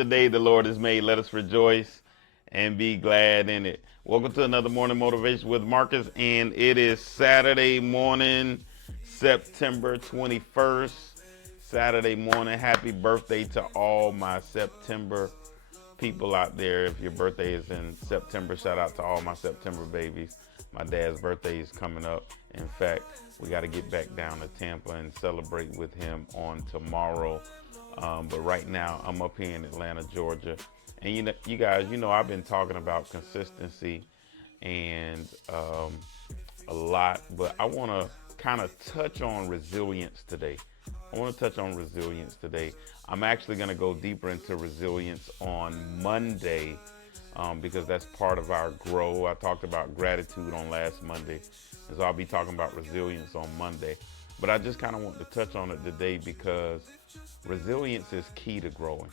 the day the Lord has made. Let us rejoice and be glad in it. Welcome to another morning motivation with Marcus, and it is Saturday morning, September 21st. Saturday morning. Happy birthday to all my September people out there. If your birthday is in September, shout out to all my September babies. My dad's birthday is coming up. In fact, we got to get back down to Tampa and celebrate with him on tomorrow. But right now, I'm up here in Atlanta, Georgia. And you guys, I've been talking about consistency and a lot, but I want to kind of touch on resilience today. I'm actually going to go deeper into resilience on Monday because that's part of our grow. I talked about gratitude on last Monday, and so I'll be talking about resilience on Monday. But I just kind of want to touch on it today because resilience is key to growing.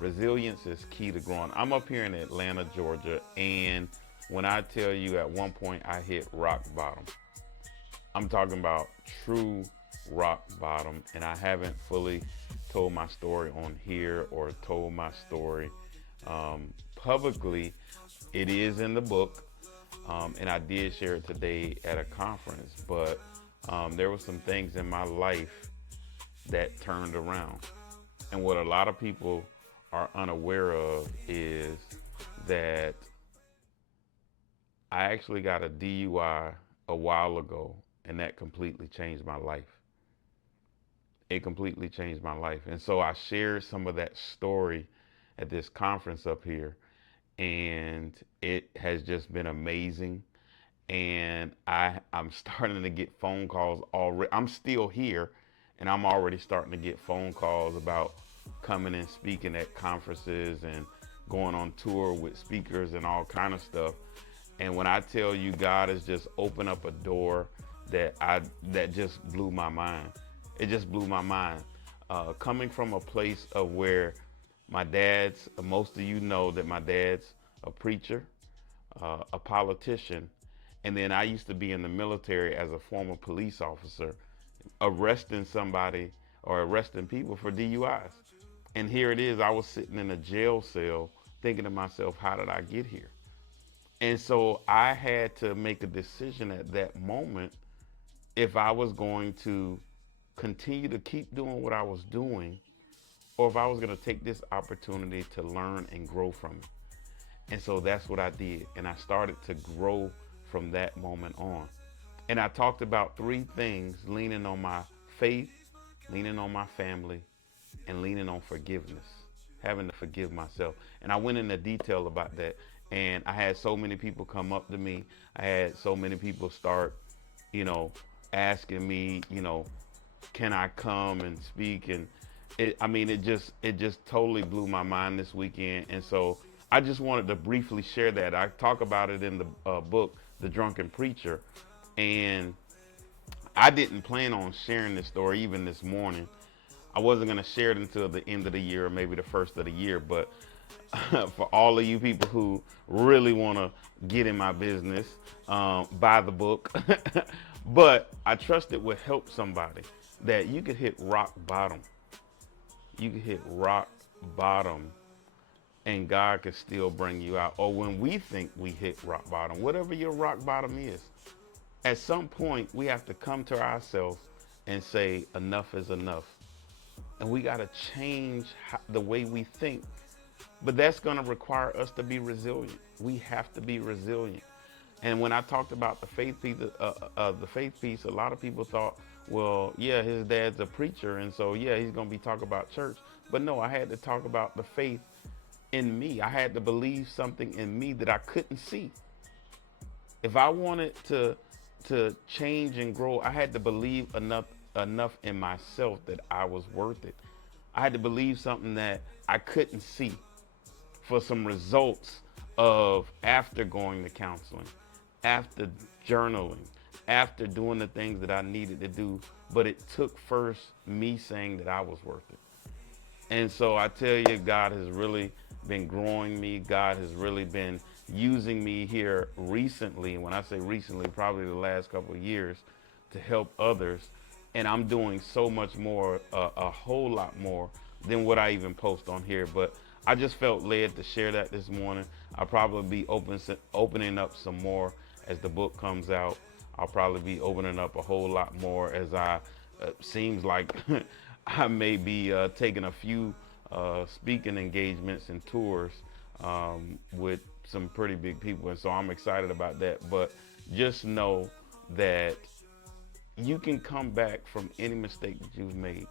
Resilience is key to growing. I'm up here in Atlanta, Georgia, and when I tell you at one point I hit rock bottom, I'm talking about true rock bottom, and I haven't fully told my story on here or told my story publicly. It is in the book, and I did share it today at a conference, but there were some things in my life that turned around. And what a lot of people are unaware of is that I actually got a DUI a while ago, and that completely changed my life. It completely changed my life. And so I shared some of that story at this conference up here, and it has just been amazing. And I'm starting to get phone calls already. I'm still here, and I'm already starting to get phone calls about coming and speaking at conferences and going on tour with speakers and all kind of stuff. And when I tell you God has just opened up a door that just blew my mind. It just blew my mind. Coming from a place of where most of you know that my dad's a preacher, a politician, and then I used to be in the military as a former police officer, arresting somebody or arresting people for DUIs. And here it is, I was sitting in a jail cell thinking to myself, how did I get here? And so I had to make a decision at that moment if I was going to continue to keep doing what I was doing or if I was going to take this opportunity to learn and grow from it. And so that's what I did. And I started to grow from that moment on. And I talked about three things: leaning on my faith, leaning on my family, and leaning on forgiveness, having to forgive myself. And I went into detail about that. And I had so many people come up to me. I had so many people start, you know, asking me, can I come and speak? And it just totally blew my mind this weekend. And so I just wanted to briefly share that. I talk about it in the book, The Drunken Preacher. And I didn't plan on sharing this story even this morning. I wasn't going to share it until the end of the year or maybe the first of the year. But for all of you people who really want to get in my business, buy the book. But I trust it would help somebody that you could hit rock bottom. You could hit rock bottom and God could still bring you out. Or when we think we hit rock bottom, whatever your rock bottom is, at some point we have to come to ourselves and say enough is enough. And we got to change the way we think. But that's going to require us to be resilient. We have to be resilient. And when I talked about the faith piece, a lot of people thought, well, yeah, his dad's a preacher, and so yeah, he's going to be talking about church. But no, I had to talk about the faith in me. I had to believe something in me that I couldn't see. If I wanted to change and grow, I had to believe enough in myself that I was worth it. I had to believe something that I couldn't see for some results of after going to counseling, after journaling, after doing the things that I needed to do. But it took first me saying that I was worth it. And so I tell you, God has really been growing me. God has really been using me here recently. When I say recently, probably the last couple of years, to help others. And I'm doing so much more, a whole lot more than what I even post on here. But I just felt led to share that this morning. I'll probably be opening up some more as the book comes out. I'll probably be opening up a whole lot more as seems like I may be taking a few speaking engagements and tours with some pretty big people. And so I'm excited about that. But just know that you can come back from any mistake that you've made.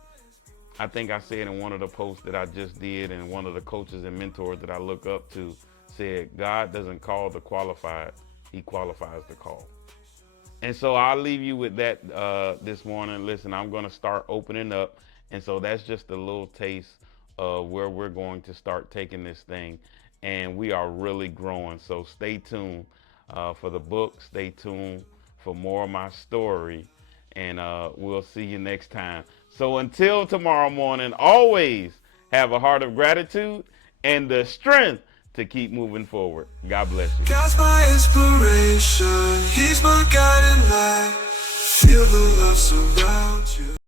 I think I said in one of the posts that I just did, and one of the coaches and mentors that I look up to said, God doesn't call the qualified, he qualifies the call. And so I'll leave you with that this morning. Listen, I'm going to start opening up. And so that's just a little taste of where we're going to start taking this thing. And we are really growing. So stay tuned for the book. Stay tuned for more of my story. And we'll see you next time. So until tomorrow morning, always have a heart of gratitude and the strength to keep moving forward. God bless you. God's my inspiration. He's my guiding light. Feel the love surround you.